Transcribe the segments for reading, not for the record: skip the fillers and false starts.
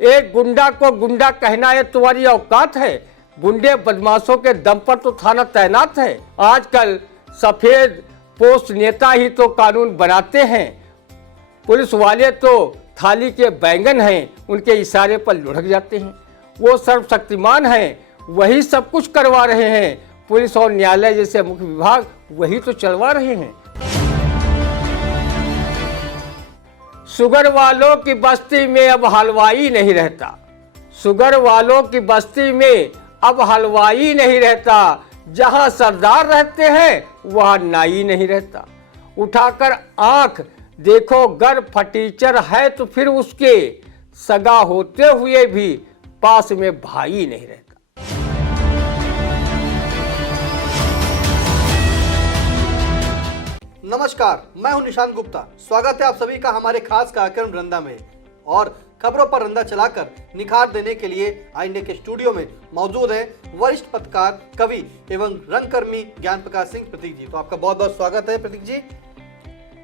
एक गुंडा को गुंडा कहना ये तुम्हारी औकात है? गुंडे बदमाशों के दम पर तो थाना तैनात है। आजकल सफेद पोस्ट नेता ही तो कानून बनाते हैं। पुलिस वाले तो थाली के बैंगन हैं, उनके इशारे पर लुढ़क जाते हैं। वो सर्वशक्तिमान हैं, वही सब कुछ करवा रहे हैं। पुलिस और न्यायालय जैसे मुख्य विभाग वही तो चलवा रहे हैं। शुगर वालों की बस्ती में अब हलवाई नहीं रहता। शुगर वालों की बस्ती में अब हलवाई नहीं रहता। जहां सरदार रहते हैं वहां नाई नहीं रहता। उठाकर आंख देखो, गर फटीचर है तो फिर उसके सगा होते हुए भी पास में भाई नहीं रहता। नमस्कार, मैं हूं निशांत गुप्ता। स्वागत है आप सभी का हमारे खास कार्यक्रम रंदा में। और खबरों पर रंदा चलाकर निखार देने के लिए आईने के स्टूडियो में मौजूद हैं वरिष्ठ पत्रकार, कवि एवं रंगकर्मी ज्ञान प्रकाश सिंह प्रतीक जी। तो आपका बहुत बहुत स्वागत है प्रतीक जी।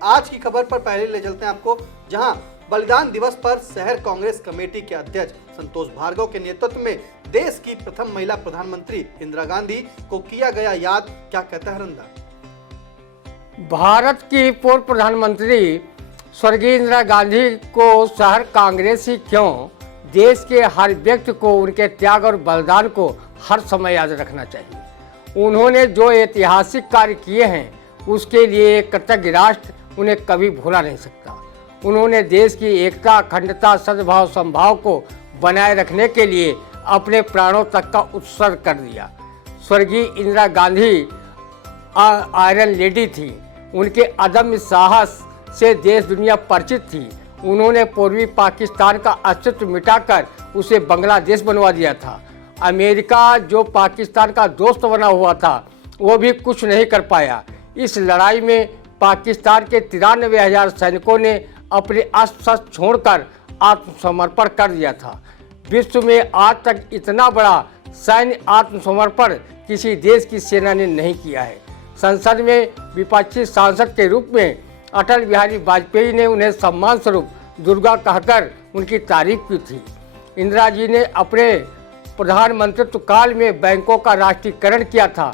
आज की खबर पर पहले ले चलते हैं आपको, जहां बलिदान दिवस पर शहर कांग्रेस कमेटी के अध्यक्ष संतोष भार्गव के नेतृत्व में देश की प्रथम महिला प्रधानमंत्री इंदिरा गांधी को किया गया याद। क्या कहता है रंदा? भारत की पूर्व प्रधानमंत्री स्वर्गीय इंदिरा गांधी को शहर कांग्रेस ही क्यों, देश के हर व्यक्ति को उनके त्याग और बलिदान को हर समय याद रखना चाहिए। उन्होंने जो ऐतिहासिक कार्य किए हैं उसके लिए कृतज्ञ राष्ट्र उन्हें कभी भूला नहीं सकता। उन्होंने देश की एकता, अखंडता, सद्भाव, समभाव को बनाए रखने के लिए अपने प्राणों तक का उत्सर्ग कर दिया। स्वर्गीय इंदिरा गांधी आयरन लेडी थी। उनके अदम्य साहस से देश दुनिया परिचित थी। उन्होंने पूर्वी पाकिस्तान का अस्तित्व मिटाकर उसे बांग्लादेश बनवा दिया था। अमेरिका जो पाकिस्तान का दोस्त बना हुआ था वो भी कुछ नहीं कर पाया। इस लड़ाई में पाकिस्तान के 93,000 सैनिकों ने अपने अस्त्र शस्त्र छोड़कर आत्मसमर्पण कर दिया था। विश्व में आज तक इतना बड़ा सैन्य आत्मसमर्पण किसी देश की सेना ने नहीं किया है। संसद में विपक्षी सांसद के रूप में अटल बिहारी वाजपेयी ने उन्हें सम्मान स्वरूप दुर्गा कहकर उनकी तारीफ की थी। इंदिरा जी ने अपने प्रधानमंत्रित्व काल में बैंकों का राष्ट्रीयकरण किया था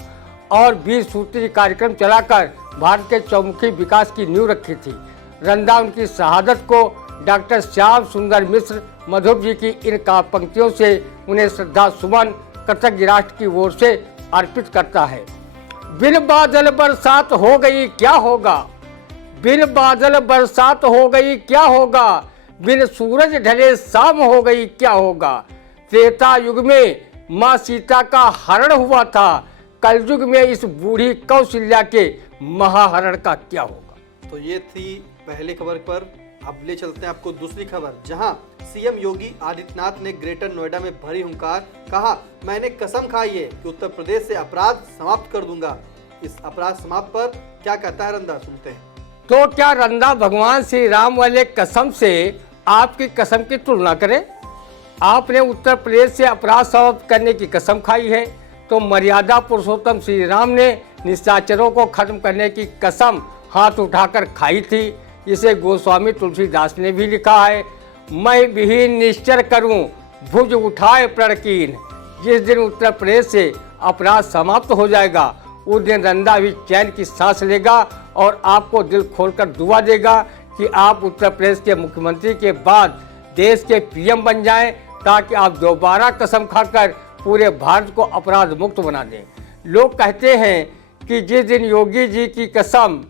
और 20 सूत्री कार्यक्रम चलाकर भारत के चौमुखी विकास की नींव रखी थी। रंदा उनकी शहादत को डॉक्टर श्याम सुंदर मिश्र मधुर जी की इन काव्य पंक्तियों से उन्हें श्रद्धा सुमन कृतज्ञ राष्ट्र की ओर से अर्पित करता है। बिन बादल बरसात हो गई क्या होगा, बिन बादल बरसात हो गई क्या होगा, बिन सूरज ढले शाम हो गई क्या होगा। त्रेता युग में माँ सीता का हरण हुआ था, कलयुग में इस बूढ़ी कौशल्या के महाहरण का क्या होगा। तो ये थी पहली खबर पर। अब ले चलते हैं आपको दूसरी खबर, जहां सीएम योगी आदित्यनाथ ने ग्रेटर नोएडा में भरी हुंकार, कहा मैंने कसम खाई है कि उत्तर प्रदेश से अपराध समाप्त कर दूंगा। इस अपराध समाप्त पर क्या कहता है रंदा, सुनते हैं। तो क्या रंदा भगवान श्री राम वाले कसम से आपकी कसम की तुलना करें? आपने उत्तर प्रदेश से अपराध समाप्त करने की कसम खाई है, तो मर्यादा पुरुषोत्तम श्री राम ने निशाचरों को खत्म करने की कसम हाथ उठाकर खाई थी। इसे गोस्वामी तुलसीदास ने भी लिखा है, मैं विहीन निश्चर करूं भुज उठाए प्रणकीन। जिस दिन उत्तर प्रदेश से अपराध समाप्त हो जाएगा उस दिन रंदा भी चैन की सांस लेगा और आपको दिल खोलकर दुआ देगा कि आप उत्तर प्रदेश के मुख्यमंत्री के बाद देश के पीएम बन जाएं, ताकि आप दोबारा कसम खाकर पूरे भारत को अपराध मुक्त बना दें। लोग कहते हैं कि जिस दिन योगी जी की कसम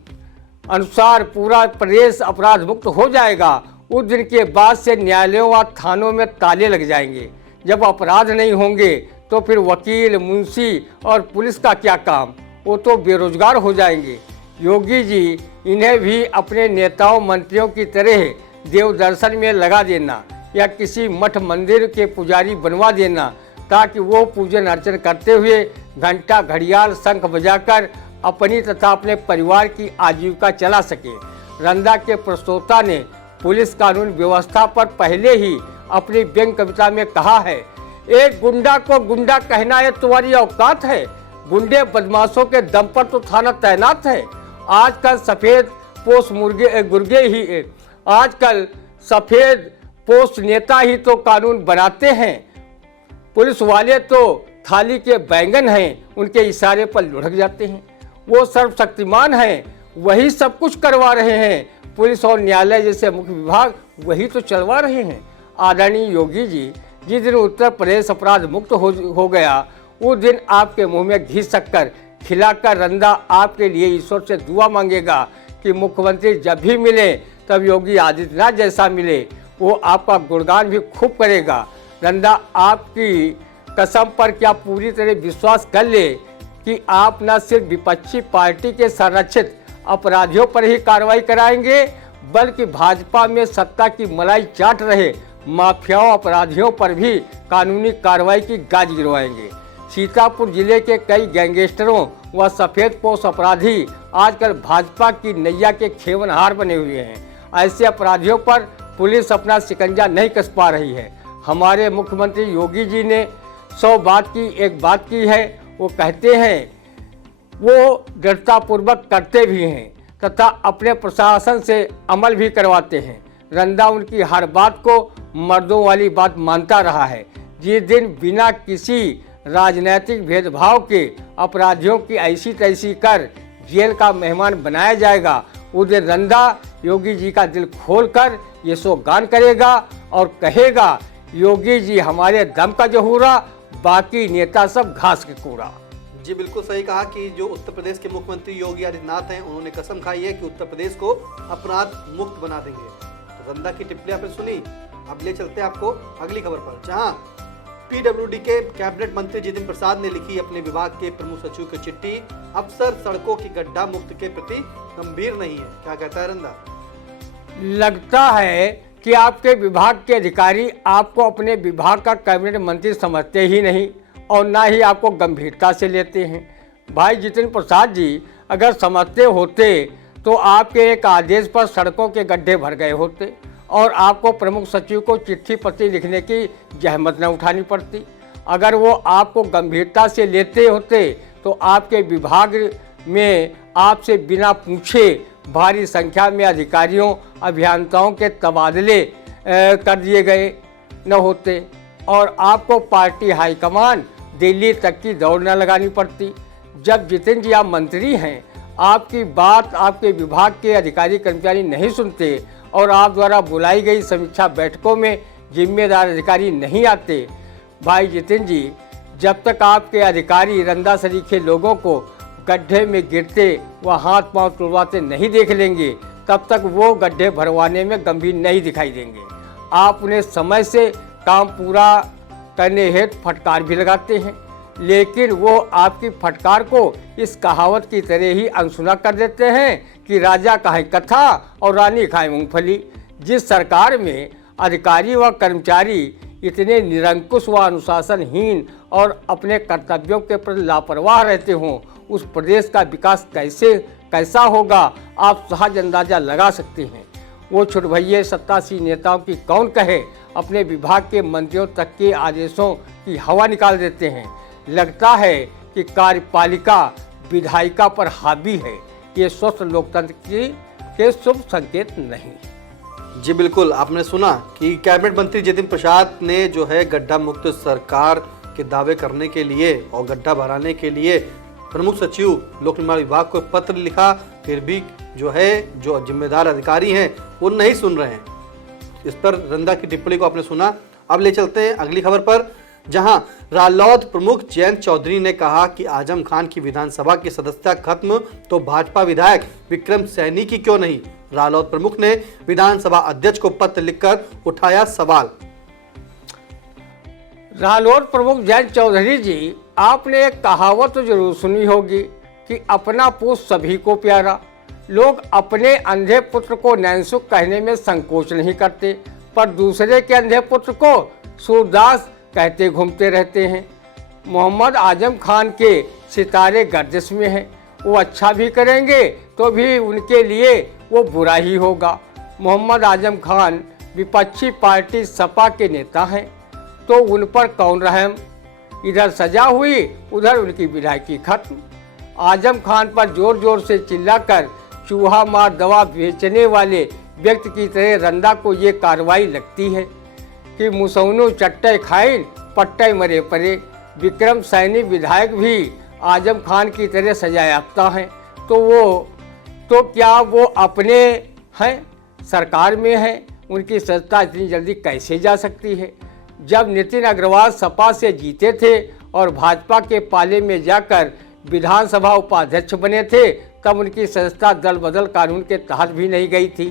अनुसार पूरा प्रदेश अपराध मुक्त हो जाएगा उस दिन के बाद से न्यायालयों व थानों में ताले लग जाएंगे। जब अपराध नहीं होंगे तो फिर वकील, मुंशी और पुलिस का क्या काम, वो तो बेरोजगार हो जाएंगे। योगी जी इन्हें भी अपने नेताओं मंत्रियों की तरह देव दर्शन में लगा देना या किसी मठ मंदिर के पुजारी बनवा देना, ताकि वो पूजन अर्चन करते हुए घंटा, घड़ियाल, शंख बजाकर अपनी तथा अपने परिवार की आजीविका चला सके। रंदा के प्रस्तोता ने पुलिस कानून व्यवस्था पर पहले ही अपनी व्यंग्य कविता में कहा है, एक गुंडा को गुंडा कहना ये तुम्हारी औकात है? गुंडे बदमाशों के दम पर तो थाना तैनात है। आजकल सफेद पोस्ट नेता ही तो कानून बनाते हैं, पुलिस वाले तो थाली के बैंगन हैं, उनके इशारे पर लुढ़क जाते हैं। वो सर्वशक्तिमान हैं, वही सब कुछ करवा रहे हैं। पुलिस और न्यायालय जैसे मुख्य विभाग वही तो चलवा रहे हैं। आदरणीय योगी जी, जिस दिन उत्तर प्रदेश अपराध मुक्त हो गया, उस दिन आपके मुंह में घी शक्कर खिलाकर रंदा आपके लिए ईश्वर से दुआ मांगेगा कि मुख्यमंत्री जब भी मिले तब योगी आदित्यनाथ जैसा मिले। वो आपका गुणगान भी खूब करेगा। रंदा आपकी कसम पर क्या पूरी तरह विश्वास कर ले कि आप न सिर्फ विपक्षी पार्टी के संरक्षित अपराधियों पर ही कार्रवाई कराएंगे, बल्कि भाजपा में सत्ता की मलाई चाट रहे माफियाओं अपराधियों पर भी कानूनी कार्रवाई की गाज गिरवाएंगे। सीतापुर जिले के कई गैंगस्टरों व सफ़ेदपोश अपराधी आजकल भाजपा की नैया के खेवनहार बने हुए हैं। ऐसे अपराधियों पर पुलिस अपना शिकंजा नहीं कस पा रही है। हमारे मुख्यमंत्री योगी जी ने 100 बात की एक बात की है। वो कहते हैं, वो दृढ़तापूर्वक करते भी हैं तथा अपने प्रशासन से अमल भी करवाते हैं। रंदा उनकी हर बात को मर्दों वाली बात मानता रहा है। जिस दिन बिना किसी राजनीतिक भेदभाव के अपराधियों की ऐसी तैसी कर जेल का मेहमान बनाया जाएगा, उस दिन रंदा योगी जी का दिल खोलकर ये सो गान करेगा और कहेगा, योगी जी हमारे दम का जहूरा, बाकी नेता सब घास के कूड़ा। जी बिल्कुल सही कहा कि जो उत्तर प्रदेश के मुख्यमंत्री योगी आदित्यनाथ हैं, उन्होंने कसम खाई है कि उत्तर प्रदेश को अपराध मुक्त बना देंगे। तो रंदा की टिप्पणी आपने सुनी। अब ले चलते हैं आपको अगली खबर पर, जहां पीडब्ल्यूडी के कैबिनेट मंत्री जितिन प्रसाद ने लिखी अपने विभाग के प्रमुख सचिव को चिट्ठी। अफसर सड़कों की गड्ढा मुक्त के प्रति गंभीर नहीं है। क्या कहता है रंदा? लगता है कि आपके विभाग के अधिकारी आपको अपने विभाग का कैबिनेट मंत्री समझते ही नहीं और ना ही आपको गंभीरता से लेते हैं। भाई जितिन प्रसाद जी, अगर समझते होते तो आपके एक आदेश पर सड़कों के गड्ढे भर गए होते और आपको प्रमुख सचिव को चिट्ठी पत्री लिखने की जहमत न उठानी पड़ती। अगर वो आपको गंभीरता से लेते होते तो आपके विभाग में आपसे बिना पूछे भारी संख्या में अधिकारियों अभियंताओं के तबादले कर दिए गए न होते और आपको पार्टी हाईकमान दिल्ली तक की दौड़ न लगानी पड़ती। जब जितिन जी आप मंत्री हैं, आपकी बात आपके विभाग के अधिकारी कर्मचारी नहीं सुनते और आप द्वारा बुलाई गई समीक्षा बैठकों में जिम्मेदार अधिकारी नहीं आते। भाई जितिन जी, जब तक आपके अधिकारी रंदा सरीखे लोगों को गड्ढे में गिरते व हाथ पांव तुड़वाते नहीं देख लेंगे, तब तक वो गड्ढे भरवाने में गंभीर नहीं दिखाई देंगे। आप उन्हें समय से काम पूरा करने हेतु फटकार भी लगाते हैं, लेकिन वो आपकी फटकार को इस कहावत की तरह ही अनसुना कर देते हैं कि राजा खाए कथा और रानी खाए मूंगफली। जिस सरकार में अधिकारी व कर्मचारी इतने निरंकुश व अनुशासनहीन और अपने कर्तव्यों के प्रति लापरवाह रहते हों, उस प्रदेश का विकास कैसा होगा आप सहज अंदाजा लगा सकते हैं। वो छुटभइये सत्तासी नेताओं की कौन कहे, अपने विभाग के मंत्रियों तक के आदेशों की हवा निकाल देते हैं। लगता है कि कार्यपालिका विधायिका पर हावी है। ये स्वस्थ लोकतंत्र के शुभ संकेत नहीं। जी बिल्कुल, आपने सुना कि कैबिनेट मंत्री जितिन प्रसाद ने जो है गड्ढा मुक्त सरकार के दावे करने के लिए और गड्ढा भराने के लिए प्रमुख सचिव लोक निर्माण विभाग को पत्र लिखा, फिर भी जो जिम्मेदार अधिकारी हैं वो नहीं सुन रहे हैं। इस पर रंदा की टिप्पणी को आपने सुना। अब ले चलते हैं अगली खबर पर, जहां रालोद प्रमुख जयंत चौधरी ने कहा कि आजम खान की विधानसभा की सदस्यता खत्म तो भाजपा विधायक विक्रम सैनी की क्यों नहीं। रालोद प्रमुख ने विधानसभा अध्यक्ष को पत्र लिखकर उठाया सवाल। रालोद प्रमुख जयंत चौधरी जी, आपने एक कहावत तो जरूर सुनी होगी कि अपना पुत्र सभी को प्यारा। लोग अपने अंधे पुत्र को नैनसुख कहने में संकोच नहीं करते, पर दूसरे के अंधे पुत्र को सूरदास कहते घूमते रहते हैं। मोहम्मद आजम खान के सितारे गर्दिश में हैं। वो अच्छा भी करेंगे तो भी उनके लिए वो बुरा ही होगा। मोहम्मद आजम खान विपक्षी पार्टी सपा के नेता हैं, तो उन पर कौन रहम। इधर सजा हुई, उधर उनकी विधायकी खत्म। आजम खान पर जोर जोर से चिल्लाकर चूहा मार दवा बेचने वाले व्यक्ति की तरह रंदा को ये कार्रवाई लगती है कि मुसौनु चट्टे खाइन पट्टे मरे परे। विक्रम सैनी विधायक भी आजम खान की तरह सजायाफ्ता हैं, तो क्या वो अपने हैं, सरकार में हैं, उनकी सत्ता इतनी जल्दी कैसे जा सकती है? जब नितिन अग्रवाल सपा से जीते थे और भाजपा के पाले में जाकर विधानसभा उपाध्यक्ष बने थे, तब उनकी सदस्यता दल बदल कानून के तहत भी नहीं गई थी।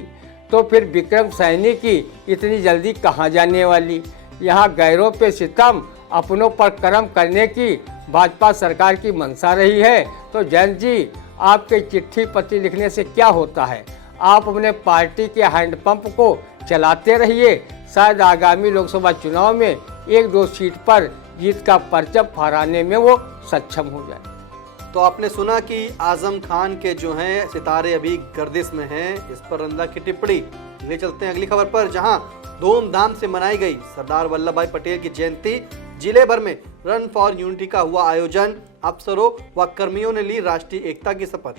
तो फिर विक्रम सैनी की इतनी जल्दी कहाँ जाने वाली? यहाँ गैरों पे सितम, अपनों पर कर्म करने की भाजपा सरकार की मंशा रही है। तो जयंत जी, आपके चिट्ठी पत्र लिखने से क्या होता है? आप अपने पार्टी के हैंडपंप को चलाते रहिए, शायद आगामी लोकसभा चुनाव में 1-2 सीट पर जीत का परचम फहराने में वो सक्षम हो जाए। तो आपने सुना कि आजम खान के जो हैं सितारे अभी गर्दिश में हैं, इस पर रंदा की टिप्पणी। ले चलते हैं अगली खबर पर, जहां धूमधाम से मनाई गई सरदार वल्लभ भाई पटेल की जयंती। जिले भर में रन फॉर यूनिटी का हुआ आयोजन, अफसरों व कर्मियों ने ली राष्ट्रीय एकता की शपथ।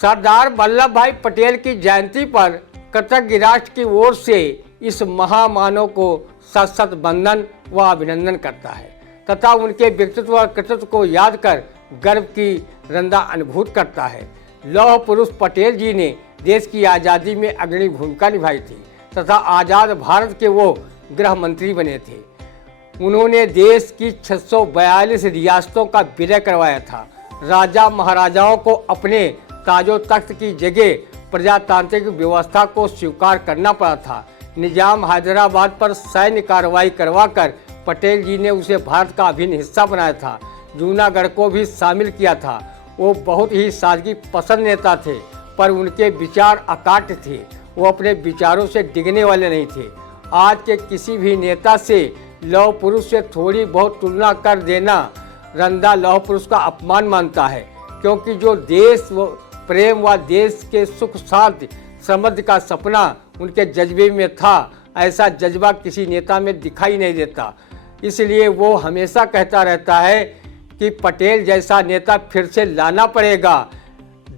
सरदार वल्लभ भाई पटेल की जयंती पर कृतज्ञ राष्ट्र की ओर से इस महामानव को सशत वंदन व अभिनंदन करता है तथा उनके व्यक्तित्व और कृतित्व को याद कर गर्व की रंदा अनुभूत करता है। लौह पुरुष पटेल जी ने देश की आज़ादी में अग्रणी भूमिका निभाई थी तथा आज़ाद भारत के वो गृह मंत्री बने थे। उन्होंने देश की 642 रियासतों का विलय करवाया था। राजा महाराजाओं को अपने ताजो तख्त की जगह प्रजातांत्रिक व्यवस्था को स्वीकार करना पड़ा था। निजाम हैदराबाद पर सैन्य कार्रवाई करवाकर पटेल जी ने उसे भारत का अभिन्न हिस्सा बनाया था। जूनागढ़ को भी शामिल किया था। वो बहुत ही सादगी पसंद नेता थे, पर उनके विचार अकाट्य थे। वो अपने विचारों से डिगने वाले नहीं थे। आज के किसी भी नेता से लौह पुरुष से थोड़ी बहुत तुलना कर देना रंदा लौह पुरुष का अपमान मानता है, क्योंकि जो देश व प्रेम व देश के सुख शांति समृद्धि का सपना उनके जज्बे में था, ऐसा जज्बा किसी नेता में दिखाई नहीं देता। इसलिए वो हमेशा कहता रहता है कि पटेल जैसा नेता फिर से लाना पड़ेगा,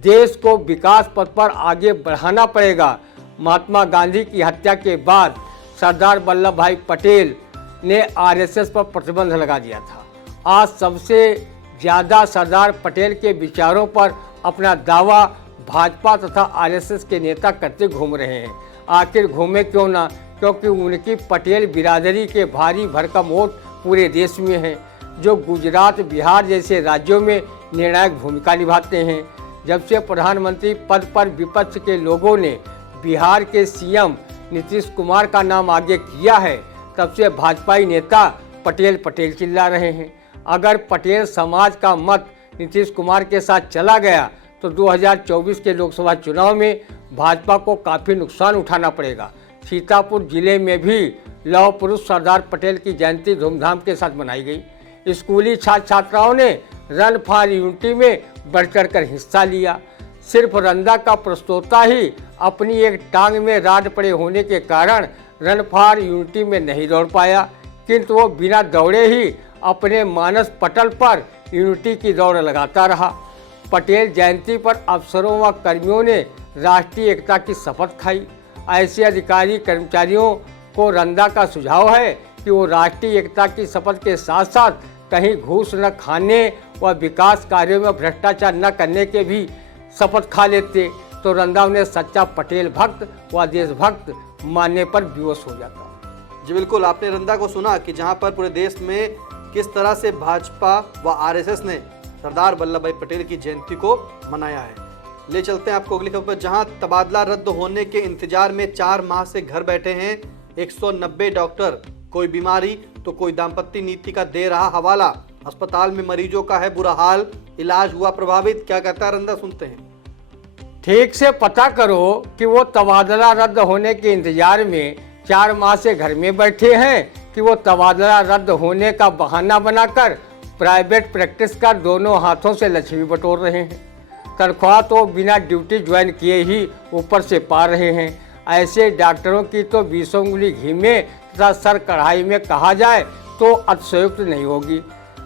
देश को विकास पथ पर आगे बढ़ाना पड़ेगा। महात्मा गांधी की हत्या के बाद सरदार वल्लभ भाई पटेल ने आरएसएस पर प्रतिबंध लगा दिया था। आज सबसे ज़्यादा सरदार पटेल के विचारों पर अपना दावा भाजपा तथा आरएसएस के नेता करते घूम रहे हैं। आखिर घूमे क्यों ना, क्योंकि उनकी पटेल बिरादरी के भारी भरकम वोट पूरे देश में है, जो गुजरात बिहार जैसे राज्यों में निर्णायक भूमिका निभाते हैं। जब से प्रधानमंत्री पद पर विपक्ष के लोगों ने बिहार के सीएम नीतीश कुमार का नाम आगे किया है, तब से भाजपाई नेता पटेल पटेल चिल्ला रहे हैं। अगर पटेल समाज का मत नीतीश कुमार के साथ चला गया तो 2024 के लोकसभा चुनाव में भाजपा को काफ़ी नुकसान उठाना पड़ेगा। सीतापुर जिले में भी लौह पुरुष सरदार पटेल की जयंती धूमधाम के साथ मनाई गई। स्कूली छात्र छात्राओं ने रन फॉर यूनिटी में बढ़ चढ़ कर हिस्सा लिया। सिर्फ रंदा का प्रस्तोता ही अपनी एक टांग में राड पड़े होने के कारण रन फॉर यूनिटी में नहीं दौड़ पाया, किंतु वो बिना दौड़े ही अपने मानस पटल पर यूनिटी की दौड़ लगाता रहा। पटेल जयंती पर अफसरों व कर्मियों ने राष्ट्रीय एकता की शपथ खाई। ऐसे अधिकारी कर्मचारियों को रंदा का सुझाव है कि वो राष्ट्रीय एकता की शपथ के साथ साथ कहीं घूस न खाने व विकास कार्यों में भ्रष्टाचार न करने के भी शपथ खा लेते, तो रंदा उन्हें सच्चा पटेल भक्त व देशभक्त मानने पर विवश हो जाता। जी बिल्कुल, आपने रंदा को सुना कि जहां पर पूरे देश में किस तरह से भाजपा व आरएसएस ने सरदार वल्लभ भाई पटेल की जयंती को मनाया है। ले चलते हैं आपको अगली खबर पर, जहां तबादला रद्द होने के इंतजार में 4 माह से घर बैठे हैं 190 डॉक्टर। कोई बीमारी तो कोई दाम्पत्य नीति का दे रहा हवाला। अस्पताल में मरीजों का है बुरा हाल, इलाज हुआ प्रभावित। क्या कहता है रंदा, सुनते हैं। ठीक से पता करो कि वो तबादला रद्द होने के इंतजार में 4 माह से घर में बैठे हैं कि वो तबादला रद्द होने का बहाना बनाकर प्राइवेट प्रैक्टिस कर दोनों हाथों से लक्ष्मी बटोर रहे हैं। तनख्वाह तो बिना ड्यूटी ज्वाइन किए ही ऊपर से पा रहे हैं। ऐसे डॉक्टरों की तो 20 उंगली घी में तथा सर कढ़ाई में कहा जाए तो अतिशयोक्ति नहीं होगी।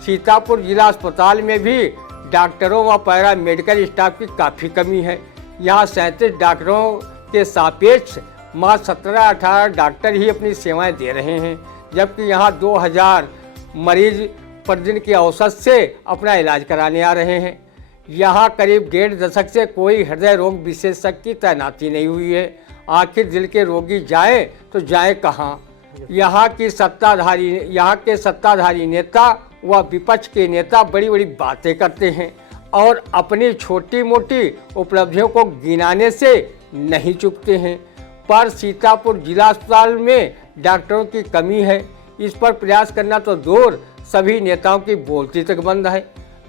सीतापुर जिला अस्पताल में भी डॉक्टरों व पैरा मेडिकल स्टाफ की काफ़ी कमी है। यहाँ 37 डॉक्टरों के सापेक्ष मात्र 17-18 डॉक्टर ही अपनी सेवाएं दे रहे हैं, जबकि यहाँ 2000 मरीज प्रतिदिन की औसत से अपना इलाज कराने आ रहे हैं। यहाँ करीब 1.5 दशक से कोई हृदय रोग विशेषज्ञ की तैनाती नहीं हुई है। आखिर दिल के रोगी जाए तो जाए कहाँ? यहाँ के सत्ताधारी नेता व विपक्ष के नेता बड़ी बड़ी बातें करते हैं और अपनी छोटी मोटी उपलब्धियों को गिनाने से नहीं चूकते हैं। पर सीतापुर जिला अस्पताल में डॉक्टरों की कमी है, इस पर प्रयास करना तो दूर, सभी नेताओं की बोलती तक बंद है।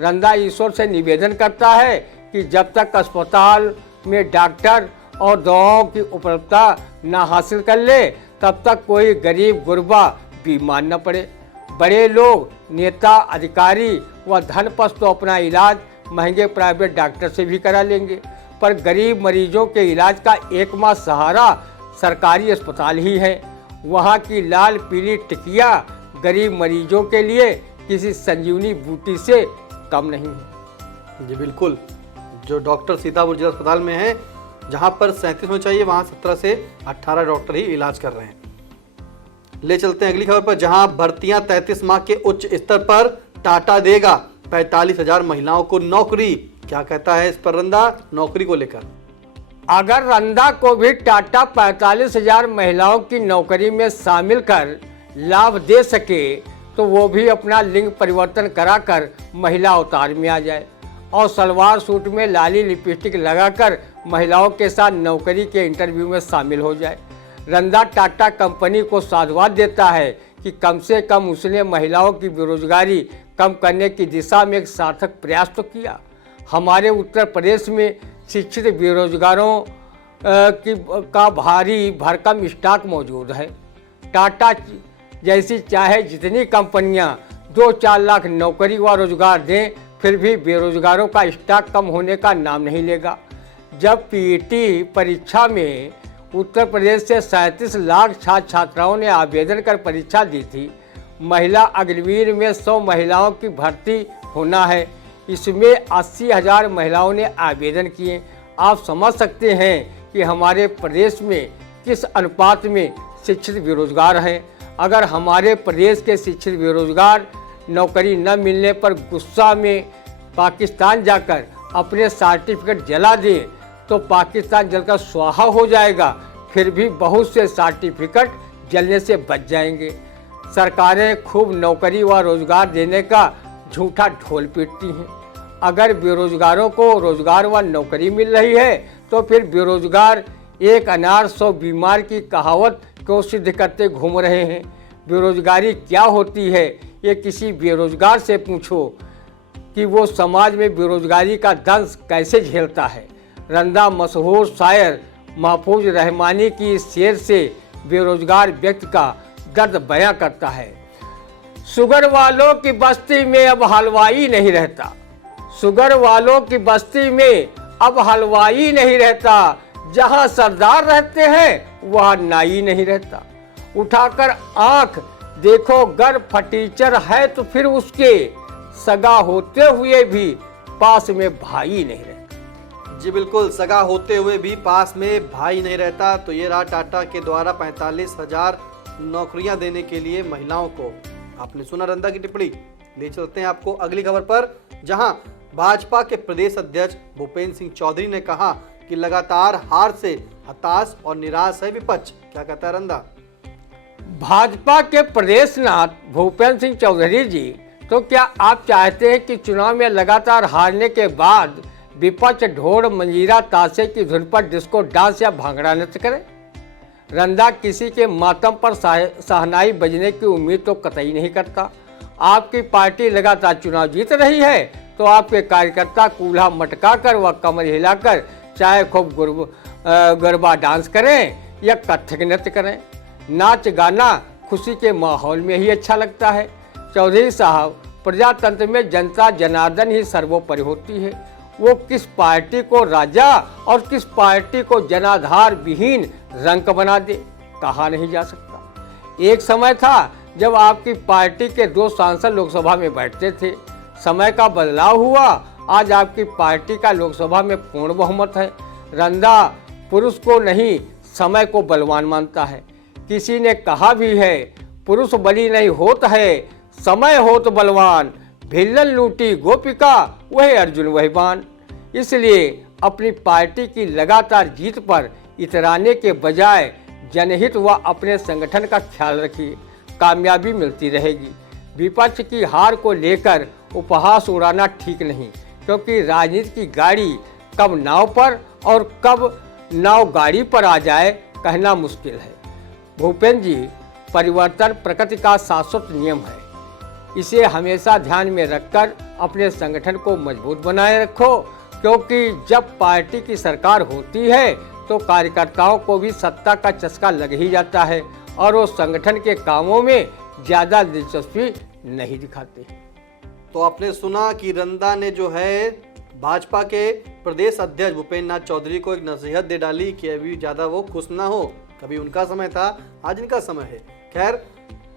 रंधा ईश्वर से निवेदन करता है कि जब तक अस्पताल में डॉक्टर और दवाओं की उपलब्धता न हासिल कर ले, तब तक कोई गरीब गुरबा बीमार न पड़े। बड़े लोग, नेता, अधिकारी व धनपस्त तो अपना इलाज महंगे प्राइवेट डॉक्टर से भी करा लेंगे, पर गरीब मरीजों के इलाज का एकमात्र सहारा सरकारी अस्पताल ही है। वहाँ की लाल पीली टिकिया गरीब मरीजों के लिए किसी संजीवनी बूटी से कम नहीं है। जी बिल्कुल, जो डॉक्टर सीतापुर जिला अस्पताल में है, जहाँ पर 37 होना चाहिए, वहाँ 17 से 18 डॉक्टर ही इलाज कर रहे हैं। ले चलते हैं अगली खबर पर, जहाँ भर्तियां 33 माह के उच्च स्तर पर, टाटा देगा 45,000 महिलाओं को नौकरी। क्या कहता है इस पर रंधा नौकरी को लेकर? अगर रंधा को भी टाटा 45,000 महिलाओं की नौकरी में शामिल कर लाभ दे सके तो वो भी अपना लिंग परिवर्तन कराकर महिला अवतार में आ जाए और सलवार सूट में लाली लिपस्टिक लगाकर महिलाओं के साथ नौकरी के इंटरव्यू में शामिल हो जाए। रंधा टाटा कंपनी को साधुवाद देता है कि कम से कम उसने महिलाओं की बेरोजगारी कम करने की दिशा में एक सार्थक प्रयास तो किया। हमारे उत्तर प्रदेश में शिक्षित बेरोजगारों का भारी भरकम स्टॉक मौजूद है। टाटा जैसी चाहे जितनी कंपनियां 2-4 लाख नौकरी व रोजगार दें, फिर भी बेरोजगारों का स्टॉक कम होने का नाम नहीं लेगा। जब पीईटी परीक्षा में उत्तर प्रदेश से 37 लाख छात्र छात्राओं ने आवेदन कर परीक्षा दी थी, महिला अग्निवीर में 100 महिलाओं की भर्ती होना है, इसमें 80,000 महिलाओं ने आवेदन किए। आप समझ सकते हैं कि हमारे प्रदेश में किस अनुपात में शिक्षित बेरोजगार हैं। अगर हमारे प्रदेश के शिक्षित बेरोजगार नौकरी न मिलने पर गुस्सा में पाकिस्तान जाकर अपने सर्टिफिकेट जला दें तो पाकिस्तान जलकर स्वाहा हो जाएगा, फिर भी बहुत से सर्टिफिकेट जलने से बच जाएंगे। सरकारें खूब नौकरी व रोजगार देने का झूठा ढोल पीटती हैं। अगर बेरोजगारों को रोजगार व नौकरी मिल रही है तो फिर बेरोजगार एक अनार 100 बीमार की कहावत क्यों सिद्ध करते घूम रहे हैं? बेरोजगारी क्या होती है ये किसी बेरोजगार से पूछो कि वो समाज में बेरोजगारी का दंश कैसे झेलता है। रंधा मशहूर शायर महफूज रहमानी की इस शेर से बेरोजगार व्यक्ति का दर्द बयां करता है। शुगर वालों की बस्ती में अब हलवाई नहीं रहता, शुगर वालों की बस्ती में अब हलवाई नहीं रहता, जहां सरदार रहते हैं वहां नाई नहीं रहता। उठाकर आंख देखो गर फटीचर है तो फिर उसके सगा होते हुए भी पास में भाई नहीं रहता। जी बिल्कुल, सगा होते हुए भी पास में भाई नहीं रहता। तो ये रहा टाटा के द्वारा 45,000 नौकरियां देने के लिए महिलाओं को। आपने सुना रंधा की टिप्पणी। ले चलते हैं आपको अगली खबर पर, जहां भाजपा के प्रदेश अध्यक्ष भूपेंद्र सिंह चौधरी ने कहा कि लगातार हार से हताश और निराश है विपक्ष। क्या कहता है रंधा? भाजपा के प्रदेशनाथ भूपेंद्र सिंह चौधरी जी, तो क्या आप चाहते हैं कि चुनाव में लगातार हारने के बाद विपक्ष ढोल मंजीरा ताशे की धुन पर डिस्को डांस या भांगड़ा नृत्य करे? रंधा किसी के मातम पर शहनाई बजने की उम्मीद तो कतई नहीं करता। आपकी पार्टी लगातार चुनाव जीत रही है तो आपके कार्यकर्ता कूल्हा मटका कर व कमर हिलाकर चाहे खूब गरबा डांस करें या कथक नृत्य करें। नाच गाना खुशी के माहौल में ही अच्छा लगता है। चौधरी साहब, प्रजातंत्र में जनता जनार्दन ही सर्वोपरि होती है। वो किस पार्टी को राजा और किस पार्टी को जनाधार विहीन रंक बना दे, कहा नहीं जा सकता। एक समय था जब आपकी पार्टी के 2 सांसद लोकसभा में बैठते थे। समय का बदलाव हुआ, आज आपकी पार्टी का लोकसभा में पूर्ण बहुमत है। रंधा पुरुष को नहीं समय को बलवान मानता है। किसी ने कहा भी है, पुरुष बली नहीं होता है, समय हो तो बलवान। भिल्लन लूटी गोपिका, वही अर्जुन वही बाण। इसलिए अपनी पार्टी की लगातार जीत पर इतराने के बजाय जनहित व अपने संगठन का ख्याल रखिए, कामयाबी मिलती रहेगी। विपक्ष की हार को लेकर उपहास उड़ाना ठीक नहीं, क्योंकि राजनीति की गाड़ी कब नाव पर और कब नाव गाड़ी पर आ जाए कहना मुश्किल है। भूपेंद्र जी, परिवर्तन प्रकृति का शाश्वत नियम है। इसे हमेशा ध्यान में रखकर अपने संगठन को मजबूत बनाए रखो, क्योंकि जब पार्टी की सरकार होती है तो कार्यकर्ताओं को भी सत्ता का चस्का लग ही जाता है और वो संगठन के कामों में ज़्यादा दिलचस्पी नहीं दिखाते। तो आपने सुना कि रंदा ने जो है भाजपा के प्रदेश अध्यक्ष भूपेंद्र नाथ चौधरी को एक नसीहत दे डाली कि अभी ज़्यादा वो खुश ना हो, कभी उनका समय था, आज इनका समय है। खैर,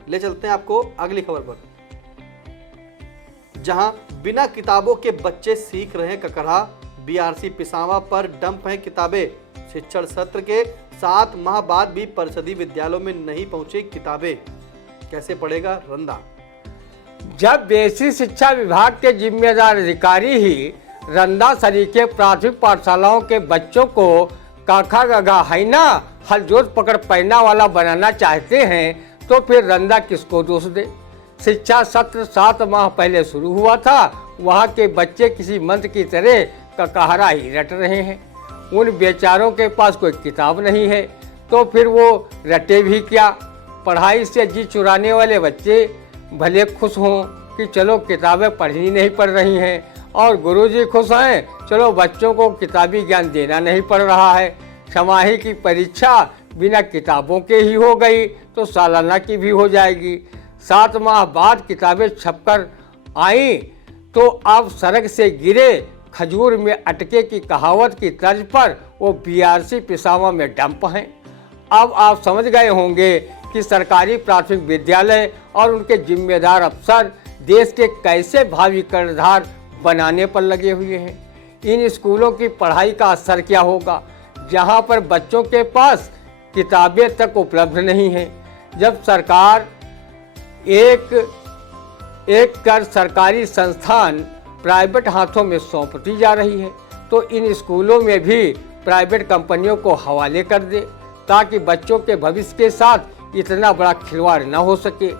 ले चलते हैं आपको अगली खबर पर, जहां बिना किताबों के बच्चे सीख रहे ककरहा। बीआरसी पिसावा पर डंप है किताबें। शिक्षण सत्र के 7 माह बाद भी परिषदीय विद्यालयों में नहीं पहुंची किताबें, कैसे पढ़ेगा रंदा। जब बेसिक शिक्षा विभाग के जिम्मेदार अधिकारी ही रंदा सरीखे प्राथमिक पाठशालाओं के बच्चों को काखा गगा हैना हलजोत पकड़ पैना वाला बनाना चाहते हैं, तो फिर रंदा किसको दोष दे। शिक्षा सत्र 7 माह पहले शुरू हुआ था, वहाँ के बच्चे किसी मंत्र की तरह ककहरा ही रट रहे हैं। उन बेचारों के पास कोई किताब नहीं है, तो फिर वो रटे भी क्या। पढ़ाई से जी चुराने वाले बच्चे भले खुश हों कि चलो किताबें पढ़नी नहीं पड़ रही हैं, और गुरुजी खुश हैं, चलो बच्चों को किताबी ज्ञान देना नहीं पड़ रहा है। छमाही की परीक्षा बिना किताबों के ही हो गई तो सालाना की भी हो जाएगी। 7 माह बाद किताबें छपकर आईं तो अब सड़क से गिरे खजूर में अटके की कहावत की तर्ज पर वो बीआरसी पिसावा में डंप हैं। अब आप समझ गए होंगे कि सरकारी प्राथमिक विद्यालय और उनके जिम्मेदार अफसर देश के कैसे भावी कर्णधार बनाने पर लगे हुए हैं। इन स्कूलों की पढ़ाई का असर क्या होगा, जहां पर बच्चों के पास किताबें तक उपलब्ध नहीं हैं। जब सरकार एक एक कर सरकारी संस्थान प्राइवेट हाथों में सौंपती जा रही है, तो इन स्कूलों में भी प्राइवेट कंपनियों को हवाले कर दे, ताकि बच्चों के भविष्य के साथ इतना बड़ा खिलवाड़ न हो सके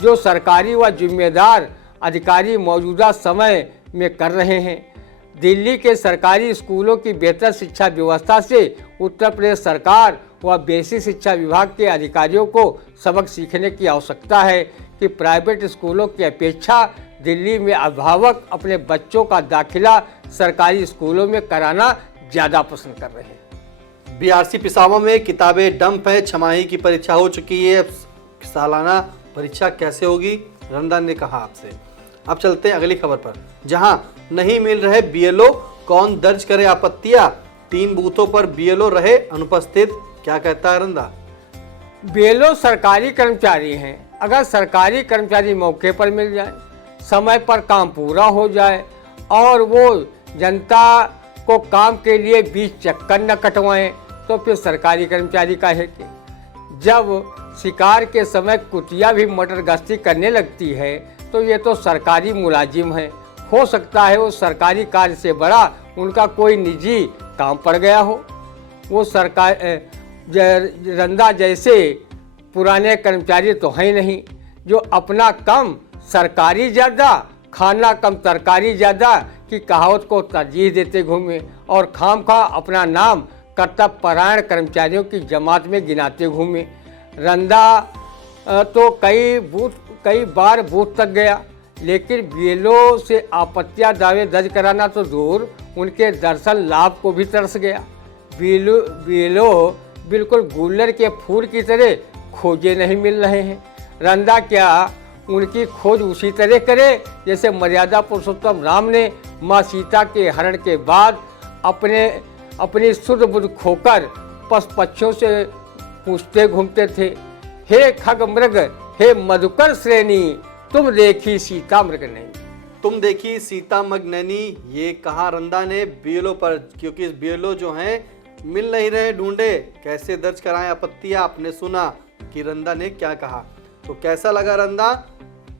जो सरकारी व जिम्मेदार अधिकारी मौजूदा समय में कर रहे हैं। दिल्ली के सरकारी स्कूलों की बेहतर शिक्षा व्यवस्था से उत्तर प्रदेश सरकार व बेसिक शिक्षा विभाग के अधिकारियों को सबक सीखने की आवश्यकता है कि प्राइवेट स्कूलों की अपेक्षा दिल्ली में अभिभावक अपने बच्चों का दाखिला सरकारी स्कूलों में कराना ज़्यादा पसंद कर रहे हैं। बीआरसी पिसावा में किताबें डंप है, छमाही की परीक्षा हो चुकी है, अब सालाना परीक्षा कैसे होगी, रंदा ने कहा आपसे। अब चलते हैं अगली खबर पर, जहां नहीं मिल रहे बीएलओ, कौन दर्ज करे आपत्तियां। 3 बूथों पर बीएलओ रहे अनुपस्थित, क्या कहता है रंदा। बीएलओ सरकारी कर्मचारी हैं। अगर सरकारी कर्मचारी मौके पर मिल जाए, समय पर काम पूरा हो जाए और वो जनता को काम के लिए बीच चक्कर न कटवाएं, तो फिर सरकारी कर्मचारी काहे के। जब शिकार के समय कुतिया भी मटर गश्ती करने लगती है, तो ये तो सरकारी मुलाजिम है। हो सकता है वो सरकारी कार्य से बड़ा उनका कोई निजी काम पड़ गया हो। वो सरकार रंदा जैसे पुराने कर्मचारी तो हैं नहीं, जो अपना कम सरकारी ज़्यादा, खाना कम तरकारी ज़्यादा की कहावत को तरजीह देते घूमे और खामखा अपना नाम कर्तव्य परायण कर्मचारियों की जमात में गिनाते घूमे। रंदा तो कई बार बूथ तक गया, लेकिन बीएलओ से आपत्तियां दावे दर्ज कराना तो दूर, उनके दर्शन लाभ को भी तरस गया। बीएलओ बिल्कुल गुल्लर के फूल की तरह खोजे नहीं मिल रहे हैं। रंदा क्या उनकी खोज उसी तरह करे जैसे मर्यादा पुरुषोत्तम राम ने माँ सीता के हरण के बाद अपनी शुद्ध बुद्ध खोकर पशु पक्षियों से पूछते घूमते थे, हे खग मृग, हे मधुकर श्रेणी, तुम देखी सीता मृग नहीं। तुम देखी सीता मृग नैनी, ये कहा रंदा ने बीएलओ पर, क्योंकि बीएलओ जो हैं मिल नहीं रहे ढूंढे, कैसे दर्ज कराएं आपत्तियां, आपने सुना कि रंदा ने क्या कहा। तो कैसा लगा रंदा,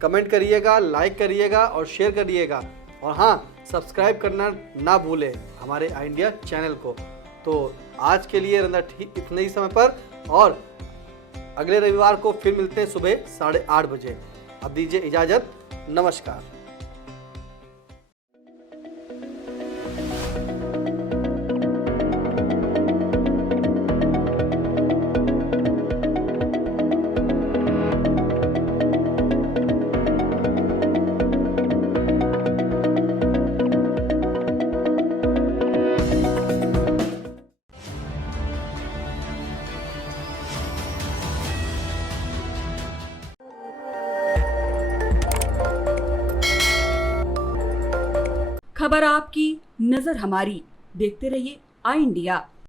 कमेंट करिएगा, लाइक करिएगा और शेयर करिएगा। और हाँ, सब्सक्राइब करना ना भूलें हमारे आई इंडिया चैनल को। तो आज के लिए रंदा ठीक इतने ही समय पर, और अगले रविवार को फिर मिलते हैं सुबह 8:30 बजे। अब दीजिए इजाजत, नमस्कार। खबर आपकी, नजर हमारी। देखते रहिए आई इंडिया।